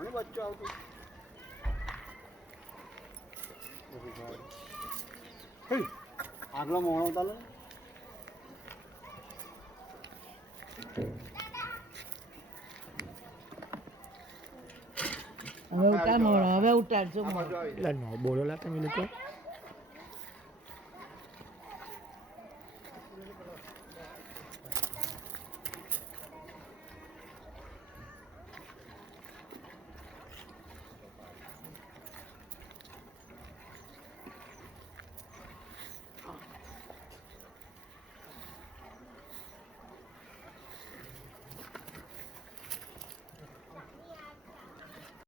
ઘણી બચ્ચો આવતું આગલો મોણો ચાલે હવે ઉતાર મોણો હવે ઉતારજો આ બાજુ આવી એટલે નો બોલો લા તમે લોકો